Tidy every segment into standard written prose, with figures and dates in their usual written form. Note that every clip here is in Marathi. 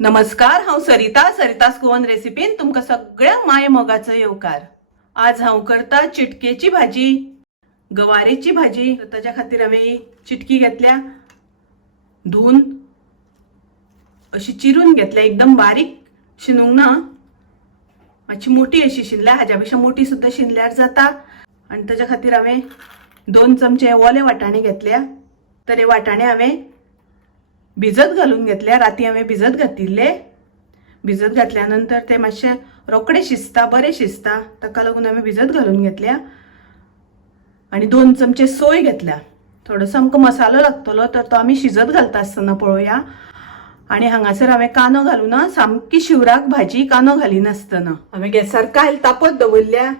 नमस्कार, हांव सरिता गोवन रेसिपीन तुमकां सगळ्यांक माय मोगाचो येवकार। आज हांव करता चिटकेची भाजी, गवारेची भाजी। ताच्या खातीर हांवें चिटकी घेतल्या, धुवन अशी चिरून घेतल्या, एकदम बारीक शिनूंक ना, मातशी मोठी अशी शिनल्या, हाज्या पेक्षा मोठी सुद्धा शिनल्यार जाता। आनी ताच्या खातीर हांवें 2 चमचे ओले वाटाणे घेतल्या। तर हे वाटाणे हांवें भिजत घालून घेतल्या, राती हांवें भिजत घातिल्ले। भिजत घातल्यानंतर ते मातशे रोकडे शिजता, बरे शिजता, ताका लागून हांवें भिजत घालून घेतल्या। आनी 2 चमचे सोय घेतल्या। थोडोसो आमकां मसालो लागतलो, तर तो आमी शिजत घालता आसतना पळोवया। आनी हांगासर हांवें कांदो घालूना, सामकी शिवराक भाजी कांदो घालिनासतना। हांवें गॅसार कायल तापत दवरल्या,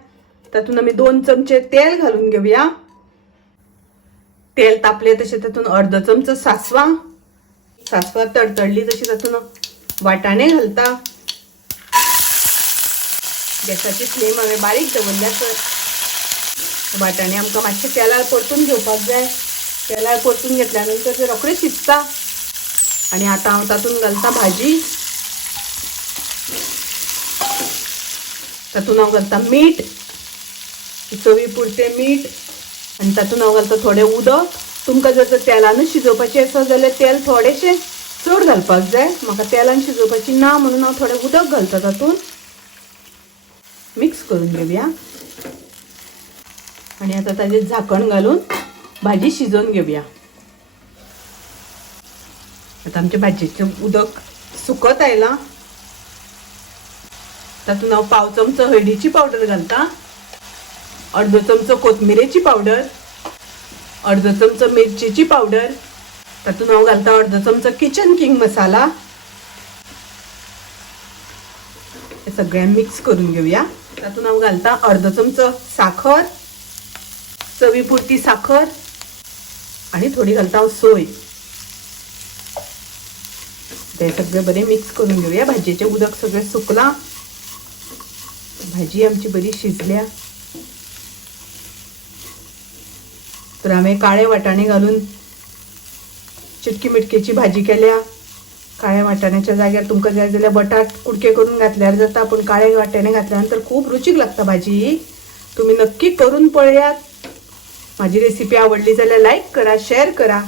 तातूंत आमी 2 चमचे तेल घालून घेवया। तेल तापले तशें तातूंत अर्दो चमचो सासवां तडतडली तशी तातूंत वाटाणे घालता। गॅसाची फ्लेम हांवें बारीक दवरल्या। तर वाटाणे आमकां मातशे तेलार परतून घेवपाक जाय। तेलार परतून घेतल्यानंतर ते रोखडे शिजता। आनी आतां हांव तातूंत घालता भाजी। तातूंत हांव घालता मीठ, चवी पुरते मीठ, आनी तातूंत हांव घालता थोडें उदक। तुमकां जर तेलानूच शिजोवपाची आसा जाल्यार तेल थोडेशें चड घालपाक जाय। म्हाका तेलान शिजोवपाची ना म्हणून हांव थोडें उदक घालता। तातूंत मिक्स करून घेवया आनी आतां ताजेर झाकण घालून भाजी शिजोवन घेवया। आतां आमच्या भाजयेचें उदक सुकत आयलां। तातूंत हांव पाव चमचो हळदीची पावडर घालता, अर्दो चमचो कोथमिरेची पावडर, अर्दो चमचो मिरचीची पावडर, तातूंत हांव घालता अर्दो चमचो किचन किंग मसाला। हे सगळें मिक्स करून घेवया। तातूंत हांव घालता अर्दो चमचो साखर, चवी पुरती साखर, आनी थोडी घालता हांव सोय। ते सगळें बरें मिक्स करून घेवया। भाजयेचें उदक सगळें सुकलां, भाजी आमची बरी शिजल्या। तर हांवें काळे वाटाणे घालून चिटकी मिटकेची भाजी केल्या। काळ्या वाटाण्याच्या जाग्यार तुमकां जाय जाल्यार बटाट कुडके करून घातल्यार जाता, पूण काळे वाटाणे घातल्यानंतर खूब रुचीक लागता भाजी। तुम्ही नक्की करून पळयात। माझी रेसिपी आवडली जाल्यार लाईक करा, शेअर करा,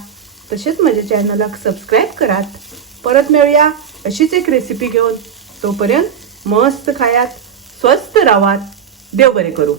तसेच माझ्या चॅनलाक सबस्क्राईब करात। परत मेळूया अशीच एक रेसिपी घेऊन। तोपर्यंत मस्त खायात, स्वस्थ राहात, देव बरें करू।